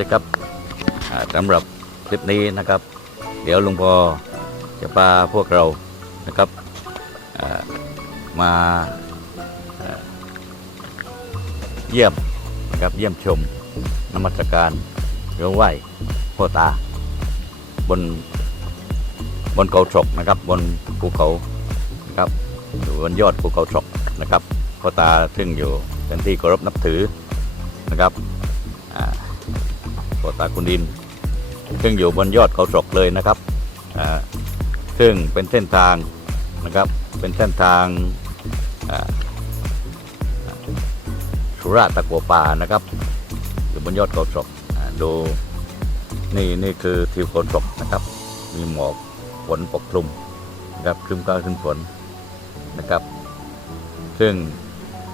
ดีครับสำหรับคลิปนี้นะครับ เดี๋ยวลุงพอจะพาพวกเรานะครับมาเยี่ยมนะครับเยี่ยมชมนมัสการหรือไหวพ่อตา บนบนเขาศกนะครับ บนภูเขานะครับอยู่บนยอดภูเขาศกนะครับพ่อตาซึ่งอยู่เป็นที่เคารพนับถือนะครับอ่า พ่อตาคุณดิน ซึ่งอยู่บนยอดเขาศกเลยนะครับซึ่งเป็นเส้นทางนะครับเป็นเส้นทางสุราตะกัวป่านะครับ อยู่บนยอดเขาศกดูนี่นี่คือทิวเขาศกนะครับ มีหมอกฝนปกคลุมนะครับคลึ้มกลางคลึ้มฝนนะครับ ซึ่ง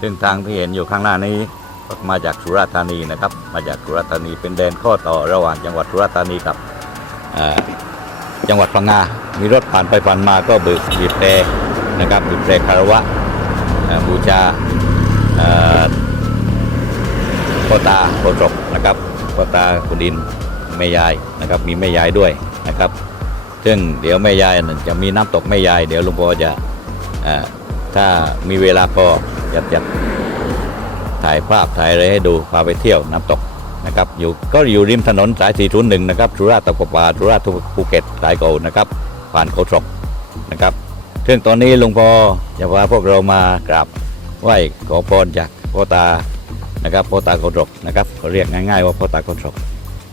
ซึ่งทางที่เห็นอยู่ข้างหน้านี้ มาจากสุราษฎร์ธานีนะครับ มาจากสุราษฎร์ธานีเป็นแดนข้อต่อระหว่างจังหวัดสุราษฎร์ธานีกับจังหวัดพังงา มีรถผ่านไปผ่านมาก็บึกบีบแตรนะครับบีบแตรคารวะบูชาพ่อตาโคศกนะครับพ่อตาคุณดินแม่ยายนะครับ มีแม่ยายด้วยนะครับ ซึ่งเดี๋ยวแม่ยายน่ะจะมีน้ำตกแม่ยาย เดี๋ยวหลุงพ่อจะอถ้ามีเวลาพอจะจะ ถ่ายภาพถ่ายอะไรให้ดูพาไปเที่ยวน้ำตกนะครับอยู่ก็อยู่ริมถนนสาย 401 นะครับสุราษฎร์ตะกวปาสุราษฎร์ภูเก็ตสายเก่านะครับผ่านเขาศกนะครับซึ่งตอนนี้หลุงพ่อจะพาพวกเรามากราบไหว้ขอพรจากพ่อตานะครับพ่อตาเขาศกนะครับเขาเรียกง่าย ๆ ว่าพ่อตาเขาศก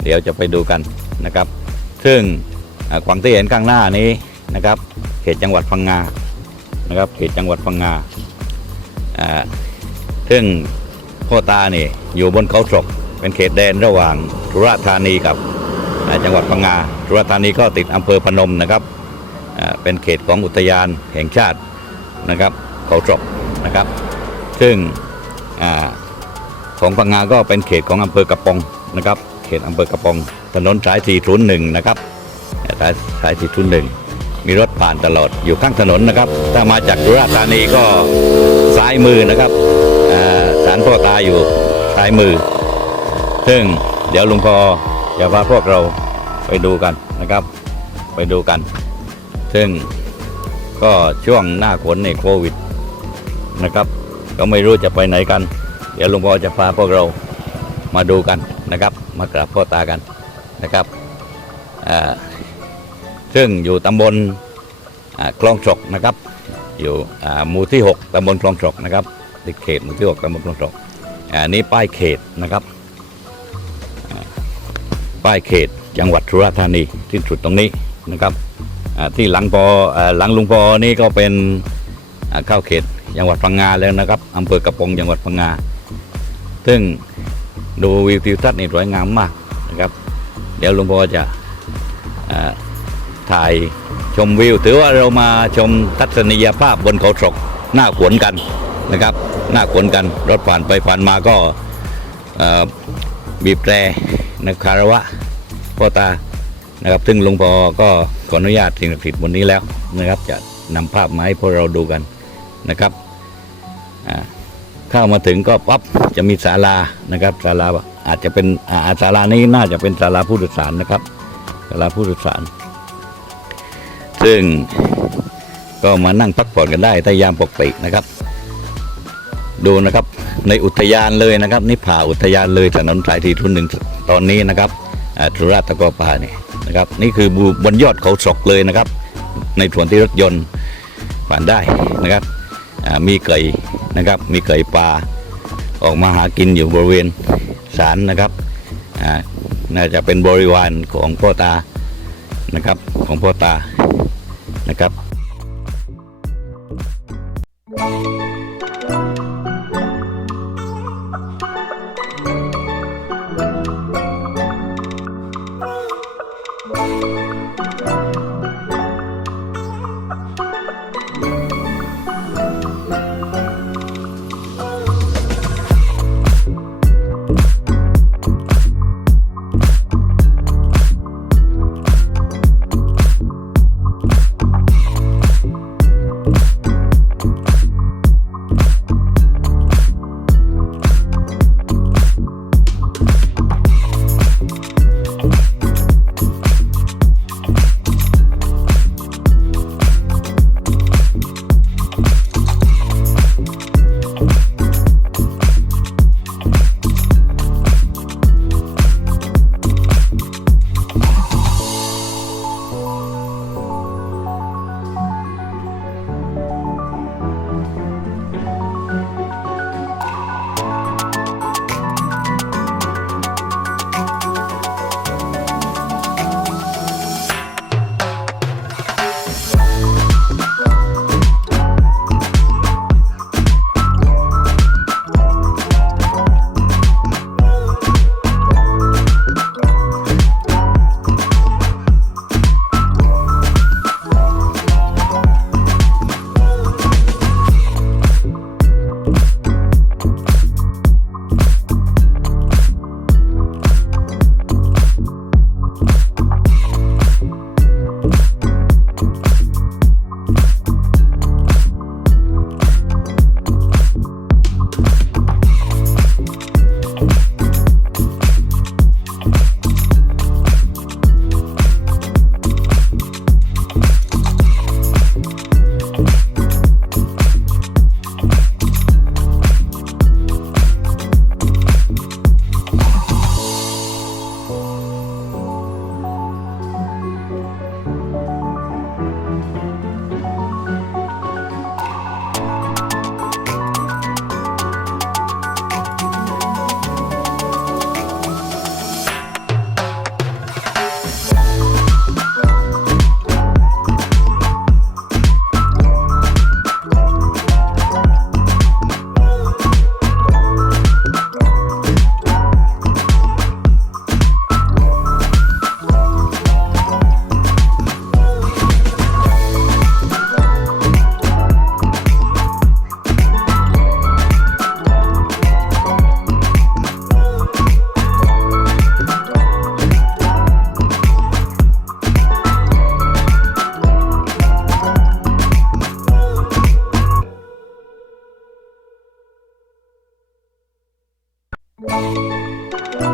เดี๋ยวจะไปดูกันนะครับ ซึ่งอ่างที่เห็นข้างหน้านี้นะครับ เขตจังหวัดพังงานะครับเขตจังหวัดพังงาซึ่ง พ่อตาเนี่ยอยู่บนเขาศกเป็นเขตแดนระหว่างสุราษฎร์ธานีกับจังหวัดพังงาสุราษฎร์ธานีก็ติดอำเภอพนมนะครับเป็นเขตของอุทยานแห่งชาตินะครับเขาศกนะครับ ซึ่งอของพังงาก็เป็นเขตของอำเภอกระปองนะครับ เขตอำเภอกระปองถนนสาย 401 นะครับสายสายที่ทุนหนึ่งมีรถผ่านตลอดอยู่ข้างถนนนะครับ ถ้ามาจากสุราษฎร์ธานีก็ซ้ายมือนะครับ พ่อตาอยู่ซ้ายมือ ซึ่งเดี๋ยวลุงพอจะพาพวกเราไปดูกันนะครับ ไปดูกัน ซึ่งก็ช่วงหน้าฝนในโควิดนะครับ ก็ไม่รู้จะไปไหนกัน เดี๋ยวลุงพอจะพาพวกเรามาดูกันนะครับ มากราบพ่อตากันนะครับซึ่งอยู่ตำบลคลองศกนะครับ อยู่หมู่ที่ 6ตำบลคลองศกนะครับ ติดเขตหมู่ที่6ตำบลคลองศกอ่านี่ป้ายเขตนะครับป้ายเขตจังหวัดสุราษฎร์ธานีที่สุดตรงนี้นะครับที่หลังพออ่าหลังลุงพอนี่ก็เป็นเข้าเขตจังหวัดพังงาแล้วนะครับอำเภอกระปงจังหวัดพังงา ซึ่งดูวิวทิวทัศน์นี่สวยงามมากนะครับ เดี๋ยวลุงพอจะอถ่ายชมวิว ถือว่าเรามาชมทัศนียภาพบนเขาศกหน้าขวนกัน นะครับหน้าขนกันรถผ่านไปผ่านมาก็บีบแตรนะคารวะพ่อตานะครับซึ่งหลวงพ่อก็ขออนุญาตสิ่งศักดิ์สิทธิ์บนนี้แล้วนะครับ จะนำภาพมาให้พวกเราดูกันนะครับอ่าเข้ามาถึงก็ปั๊บจะมีศาลานะครับศาลาอาจจะเป็นอาศาลานี้น่าจะเป็นศาลาผู้โดยสารนะครับศาลาผู้โดยสาร ซึ่งก็มานั่งพักผ่อนกันได้ถ้ายามปกตินะครับ ดูนะครับ ในอุทยานเลยนะครับ นี่ผ่าอุทยานเลยถนนสายที่ทุนหนึ่งตอนนี้นะครับอ่าสุราษฎร์ตะกอป่าเนี่ยนะครับ นี่คือบนยอดเขาศกเลยนะครับ ในส่วนที่รถยนต์ผ่านได้นะครับมีไก่นะครับ มีไก่ปลาออกมาหากินอยู่บริเวณศาลนะครับน่าจะเป็นบริวารของพ่อตานะครับของพ่อตานะครับ 啊。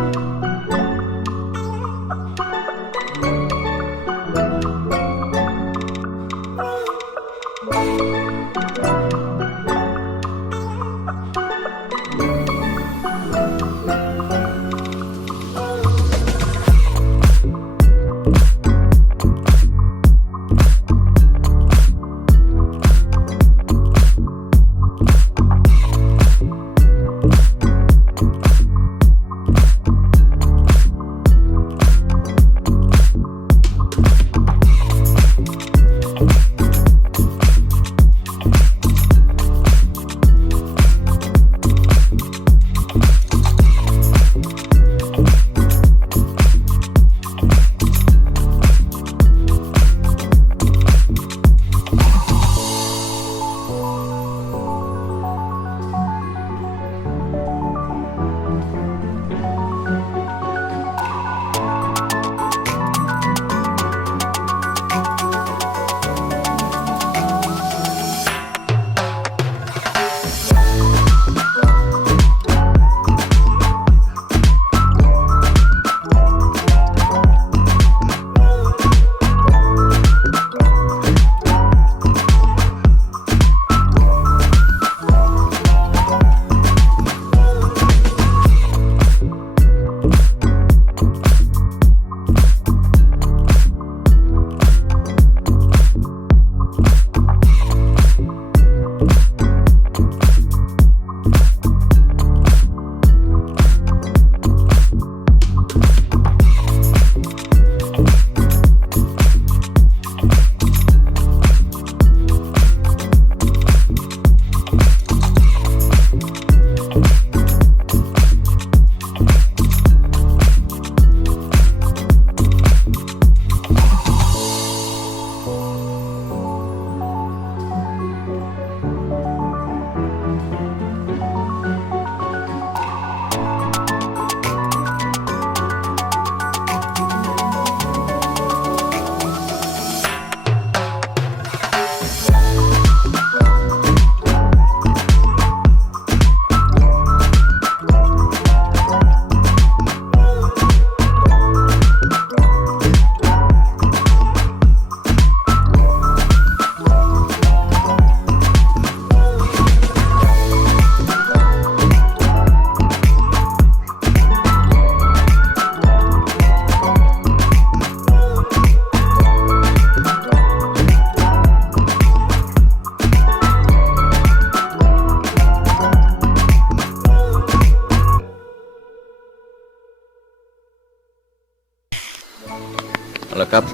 เอาละครับ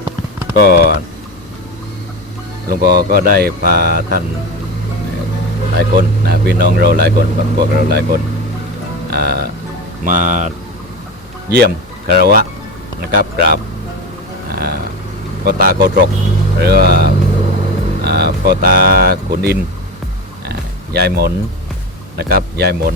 ก็หลวงพ่อก็ได้พาท่านหลายคนนะพี่น้องเราหลายคนพวกเราหลายคนมาเยี่ยมคารวะนะครับกราบพ่อตาโกตรกหรือว่าพ่อตาขุนอินยายหมนนะครับยายหมน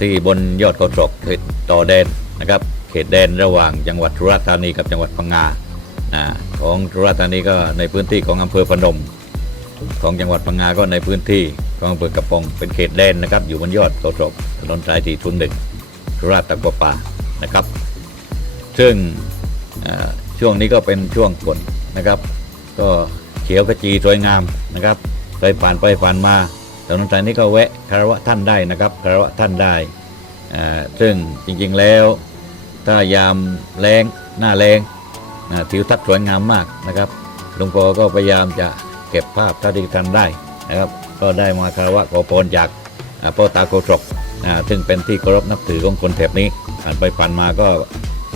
ที่บนยอดเขาตรกเข ต่อแดนนะครับ เขตแดนระหว่างจังหวัดสุราษฎร์ธานีกับจังหวัดพังงาของสุราษฎร์ธานีก็ในพื้นที่ของอำเภอพนม ของจังหวัดพังงาก็ในพื้นที่ของอำเภอกระปองเป็นเขตแดนนะครับ อยู่บนยอดเขาตรกถนนสายที่ทุนหนึ่งสุราษฎร์ตะกัวป่านะครับ ซึ่งช่วงนี้ก็เป็นช่วงฝนนะครับ ก็เขียวขจีสวยงามนะครับเคยผ่านไปผ่านมาถนนสายนี้ก็แวะคารวะท่านได้นะครับคารวะท่านได้ ซึ่งจริงๆแล้วถ้ายามแรงหน้าแรงนะทิวทัศน์สวยงามมากนะครับหลวงพ่อก็พยายามจะเก็บภาพเท่าที่ท่านได้นะครับ ก็ได้มาคารวะขอพรจากพ่อตาโกศกซึ่งเป็นที่เคารพนับถือของคนแถบนี้ผ่านไปผ่านมาก็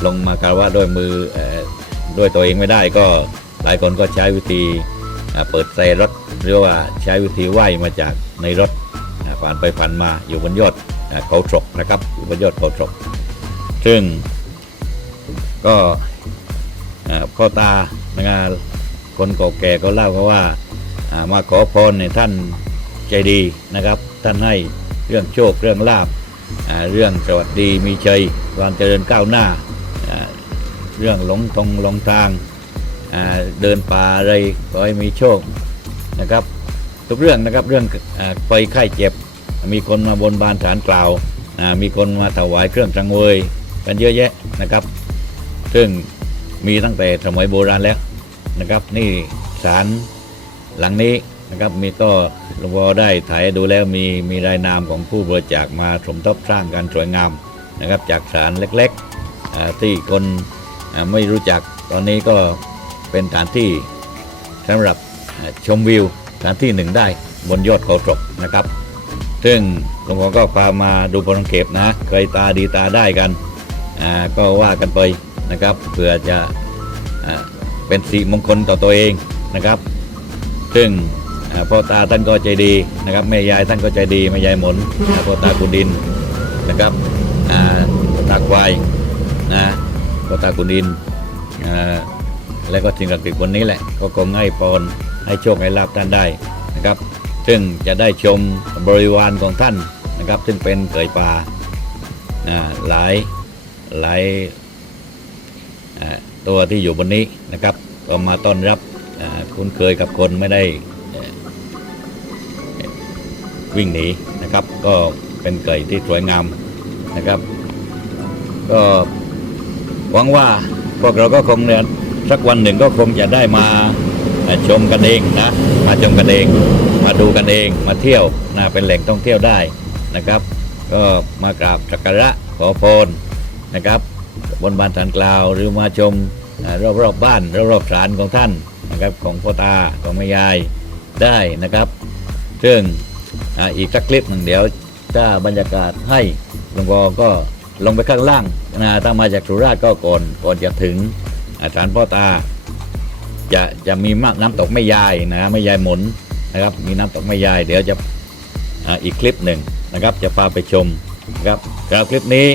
ลงมาคารวะด้วยมือด้วยตัวเองไม่ได้ก็หลายคนก็ใช้วิธีเปิดไซรถหรือว่าใช้วิธีไหว้มาจากในรถผ่านไปผ่านมาอยู่บนยอด เขาตรกนะครับอยู่บนยอดเขาตรกซึ่งก็พ่อตานะครับคนเก่าแก่ก็เล่ากันว่ามาขอพรในท่านใจดีนะครับ ท่านให้เรื่องโชคเรื่องลาบเรื่องสวัสดีมีชัยความเจริญก้าวหน้า เรื่องหลงทงหลงทางเดินป่าอะไรขอให้มีโชคนะครับ ทุกเรื่องนะครับเรื่องไปไข้เจ็บ มีคนมาบนบานฐานกล่าวมีคนมาถวายเครื่องสังเวยกันเยอะแยะนะครับ ซึ่งมีตั้งแต่สมัยโบราณแล้วนะครับ นี่ศาลหลังนี้นะครับมีก็หลวงพ่อได้ถ่ายดูแล้วมีมีรายนามของผู้บริจาคมาสมทบสร้างการสวยงามนะครับ จากศาลเล็กๆที่คนไม่รู้จักตอนนี้ก็เป็นสถานที่สำหรับชมวิวสถานที่หนึ่งได้บนยอดเขาตกนะครับ ซึ่งหลวงพ่อก็พามาดูพลังเก็บนะใครตาดีตาได้กันอ่าก็ว่ากันไปนะครับเพื่อจะอ่าเป็นสีมงคลต่อตัวเองนะครับ ซึ่งพ่อตาท่านก็ใจดีนะครับแม่ยายท่านก็ใจดีแม่ยายหมนพ่อตากุดินนะครับตาควายนะพ่อตากุดินอ่าและก็สิ่งศักดิ์สิทธิ์คนนี้แหละก็คงให้พรให้โชคให้ลาบท่านได้นะครับ ซึ่งจะได้ชมบริวารของท่านนะครับ ซึ่งเป็นเกยป่าอ่าหลายหลายอ่าตัวที่อยู่บนนี้นะครับก็มาต้อนรับคุ้นเคยกับคนไม่ได้วิ่งหนีนะครับ ก็เป็นเกยที่สวยงามนะครับ ก็หวังว่าพวกเราก็คงเนี่ยสักวันหนึ่งก็คงจะได้มาชมกันเองนะ มาชมกันเอง มาดูกันเองมาเที่ยวนะเป็นแหล่งท่องเที่ยวได้นะครับ ก็มากราบสักการะขอพรนะครับบนบานสันกล่าวหรือมาชมรอบรอบๆบ้านรอบรอบๆศาลของท่านนะครับของพ่อตาของแม่ยายได้นะครับ ซึ่งออีกสักคลิปหนึ่งเดี๋ยวถ้าบรรยากาศให้หลวงพ่อก็ลงไปข้างล่างนะถ้ามาจากสุราษฎร์ก็ก่อนก่อนจะถึงอาจารย์พ่อตา จะจะมีมากน้ำตกแม่ยายนะแม่ยายหมุน นะครับ มีน้ำตกแม่ยาย เดี๋ยวจะอีกคลิปหนึ่งนะครับ จะพาไปชมนะครับครับคลิปนี้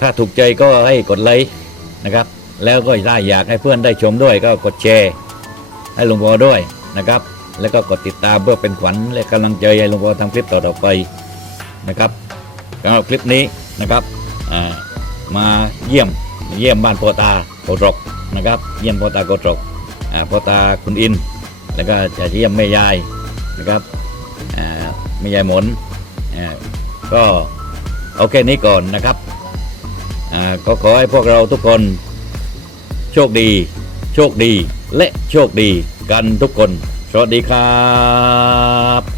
ถ้าถูกใจก็ให้กดไลค์นะครับ แล้วก็ถ้าอยากให้เพื่อนได้ชมด้วย ก็กดแชร์ให้หลวงพ่อด้วยนะครับ แล้วก็กดติดตามเพื่อเป็นขวัญและกำลังใจให้หลวงพ่อทำคลิปต่อๆไปนะครับสำหรับคลิปนี้นะครับมาเยี่ยมเยี่ยมบ้านโปอตาโกรกนะครับ เยี่ยมโปอตาโกรก อ่าโปอตาคุณอิน แล้วก็จะเยี่ยมแม่ยายนะครับอ่าแม่ยายหมนอ่าก็เอาแค่นี้ก่อนนะครับอ่าก็ขอให้พวกเราทุกคนโชคดี โชคดีและโชคดีกันทุกคน สวัสดีครับ